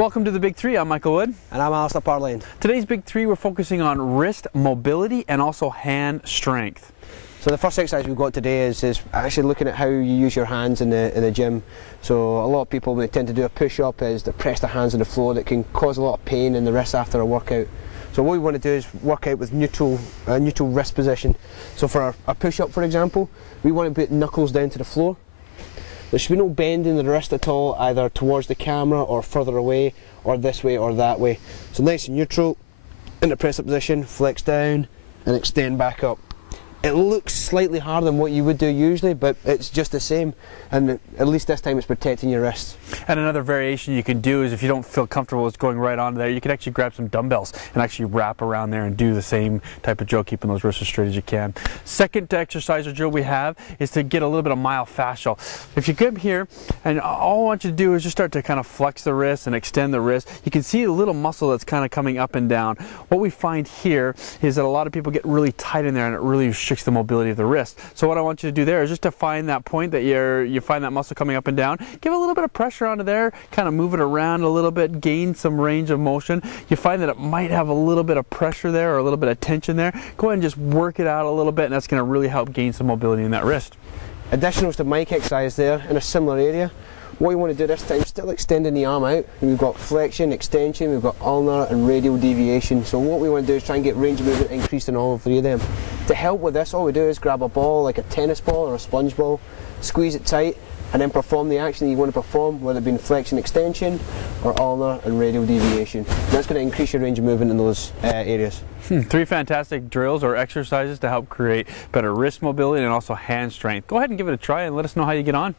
Welcome to the Big Three. I'm Michael Wood. And I'm Alistair Parlane. Today's Big Three, we're focusing on wrist mobility and also hand strength. So the first exercise we've got today is actually looking at how you use your hands in the gym. So a lot of people, when they tend to do a push-up, is to press their hands on the floor. That can cause a lot of pain in the wrists after a workout. So what we want to do is work out with neutral wrist position. So for a push-up, for example, we want to put knuckles down to the floor. There should be no bend in the wrist at all, either towards the camera or further away, or this way or that way. So nice and neutral, in the press-up position, flex down and extend back up. It looks slightly harder than what you would do usually, but it's just the same, and at least this time it's protecting your wrists. And another variation you can do is, if you don't feel comfortable with going right onto there, you can actually grab some dumbbells and actually wrap around there and do the same type of drill, keeping those wrists as straight as you can. Second exercise or drill we have is to get a little bit of myofascial. If you come here, and all I want you to do is just start to kind of flex the wrist and extend the wrist, you can see a little muscle that's kind of coming up and down. What we find here is that a lot of people get really tight in there, and it really restricts the mobility of the wrist. So what I want you to do there is just to find that point that you find that muscle coming up and down, give a little bit of pressure onto there, kind of move it around a little bit, gain some range of motion. You find that it might have a little bit of pressure there or a little bit of tension there. Go ahead and just work it out a little bit, and that's going to really help gain some mobility in that wrist. Additional to Mike exercise there in a similar area. What you want to do this time, still extending the arm out. We've got flexion, extension, we've got ulnar and radial deviation. So what we want to do is try and get range of movement increased in all three of them. To help with this, all we do is grab a ball, like a tennis ball or a sponge ball, squeeze it tight, and then perform the action that you want to perform, whether it be flexion, extension, or ulnar and radial deviation. And that's going to increase your range of movement in those areas. Three fantastic drills or exercises to help create better wrist mobility and also hand strength. Go ahead and give it a try and let us know how you get on.